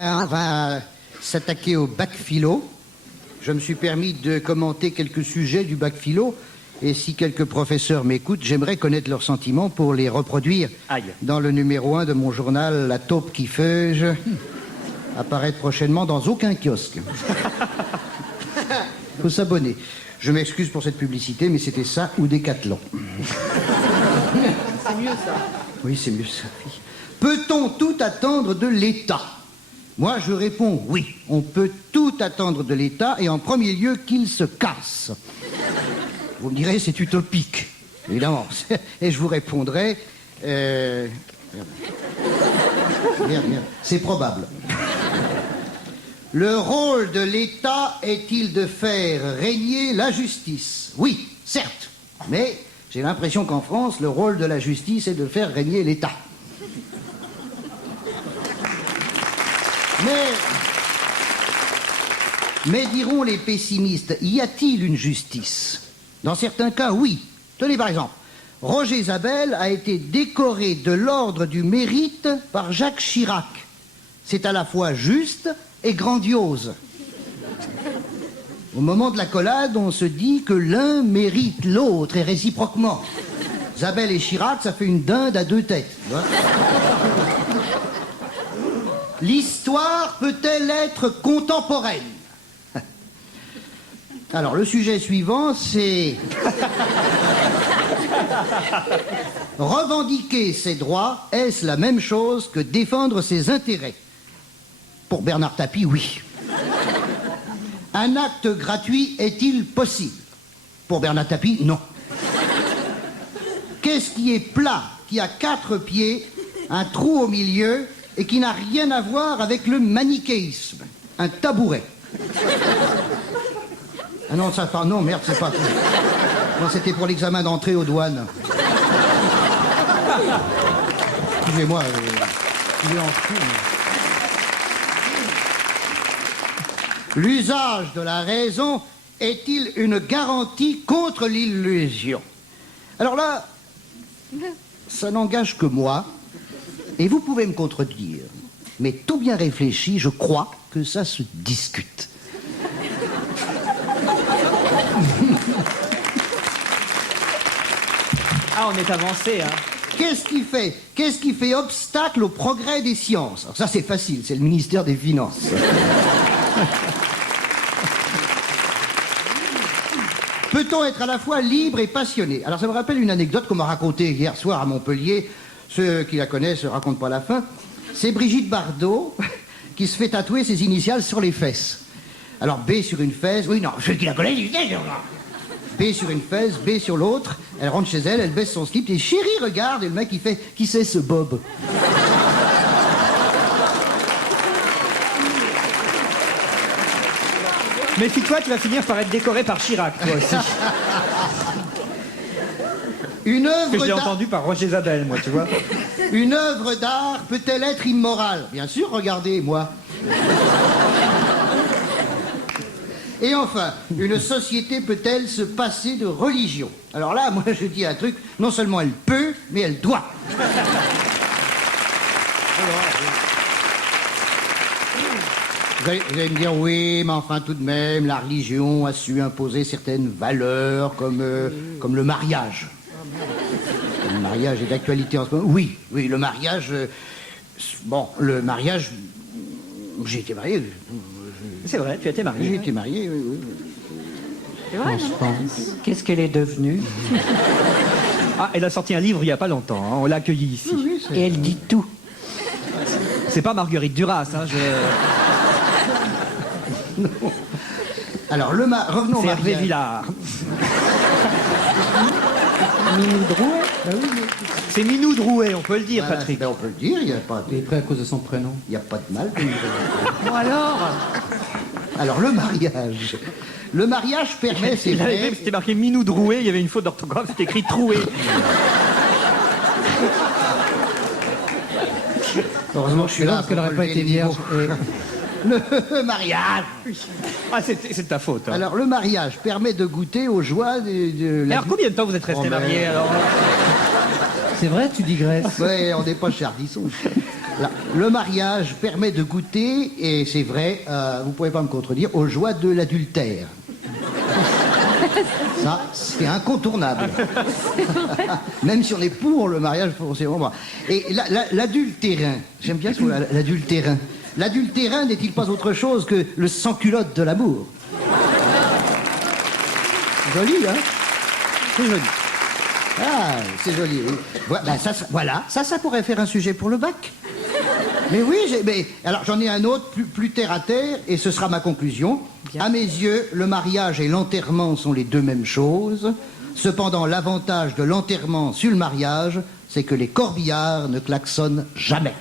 On va s'attaquer au bac philo. Je me suis permis de commenter quelques sujets du bac philo. Et si quelques professeurs m'écoutent, j'aimerais connaître leurs sentiments pour les reproduire dans le numéro 1 de mon journal La Taupe qui feuge, apparaître prochainement dans aucun kiosque. Faut s'abonner. Je m'excuse pour cette publicité, mais c'était ça ou Décathlon. C'est mieux ça. Oui, c'est mieux ça. Oui. Peut-on tout attendre de l'État? Moi, je réponds oui. On peut tout attendre de l'État et en premier lieu qu'il se casse. Vous me direz, c'est utopique, évidemment. Et je vous répondrai... Merde. C'est probable. Le rôle de l'État est-il de faire régner la justice? Oui, certes. Mais j'ai l'impression qu'en France, le rôle de la justice est de faire régner l'État. Mais diront les pessimistes, y a-t-il une justice? Dans certains cas, oui. Tenez par exemple, Roger Zabel a été décoré de l'ordre du mérite par Jacques Chirac. C'est à la fois juste et grandiose. Au moment de l'accolade, on se dit que l'un mérite l'autre et réciproquement. Zabel et Chirac, ça fait une dinde à deux têtes. L'histoire peut-elle être contemporaine? Alors, le sujet suivant, c'est... Revendiquer ses droits, est-ce la même chose que défendre ses intérêts? Pour Bernard Tapie, oui. Un acte gratuit est-il possible? Pour Bernard Tapie, non. Qu'est-ce qui est plat, qui a 4 pieds, un trou au milieu et qui n'a rien à voir avec le manichéisme? Un tabouret. Ah non, ça, non, merde, c'est pas... Non, c'était pour l'examen d'entrée aux douanes. Excusez-moi, il est en fou. L'usage de la raison est-il une garantie contre l'illusion? Alors là, ça n'engage que moi, et vous pouvez me contredire. Mais tout bien réfléchi, je crois que ça se discute. Ah, on est avancé, hein. Qu'est-ce qui fait obstacle au progrès des sciences? Alors ça, c'est facile, c'est le ministère des Finances. Peut-on être à la fois libre et passionné? Alors ça me rappelle une anecdote qu'on m'a racontée hier soir à Montpellier. Ceux qui la connaissent ne racontent pas la fin. C'est Brigitte Bardot qui se fait tatouer ses initiales sur les fesses. Alors B sur une fesse, oui non, ceux qui la connaissent, ils disent B sur une fesse, B sur l'autre, elle rentre chez elle, elle baisse son slip, et chérie regarde, et le mec il fait, qui c'est ce Bob? Méfie-toi, tu vas finir par être décoré par Chirac, toi aussi. Une œuvre que j'ai d'art... entendu par Roger Zabel, moi, tu vois. Une œuvre d'art peut-elle être immorale? Bien sûr, regardez, moi. Et enfin, une société peut-elle se passer de religion? Alors là, moi je dis un truc, non seulement elle peut, mais elle doit. Vous allez me dire, oui, mais enfin tout de même, la religion a su imposer certaines valeurs comme le mariage. Le mariage est d'actualité en ce moment. Oui, le mariage... bon, le mariage... J'ai été marié... C'est vrai, tu as été marié. J'ai été marié, oui. C'est vrai, je pense. Qu'est-ce qu'elle est devenue? Ah, elle a sorti un livre il n'y a pas longtemps, hein, on l'a accueillie ici. Oui, et elle dit tout. C'est pas Marguerite Duras, hein, Non. Alors, revenons au mariage. C'est Hervé Villard. Minou Drouet? Ben oui, C'est Minou Drouet, on peut le dire, voilà, Patrick. ben on peut le dire, il n'y a pas de... Il est prêt à cause de son prénom. Il n'y a pas de mal. Bon alors Alors, le mariage. Le mariage permet, c'est vrai... C'était marqué Minou Drouet, il y avait une faute d'orthographe, c'était écrit Troué. Heureusement, je suis là parce qu'elle n'aurait pas été vierge. Le mariage. Ah, c'est ta faute. Hein. Alors, le mariage permet de goûter aux joies de Et alors, combien de temps vous êtes restés mariés alors? C'est vrai, tu digresses. Ouais, on n'est pas chez Ardisson. Le mariage permet de goûter, et c'est vrai, vous pouvez pas me contredire, aux joies de l'adultère. Ça, c'est incontournable. Même si on est pour le mariage, c'est vraiment... Et l'adultérin, j'aime bien ce mot, l'adultérin. L'adultérin n'est-il pas autre chose que le sans-culotte de l'amour? Joli, hein? C'est joli. Ah, c'est joli. Oui. Voilà, ça pourrait faire un sujet pour le bac. Mais oui, alors j'en ai un autre plus terre à terre, et ce sera ma conclusion. Bien. À mes yeux, le mariage et l'enterrement sont les deux mêmes choses. Cependant, l'avantage de l'enterrement sur le mariage, c'est que les corbillards ne klaxonnent jamais.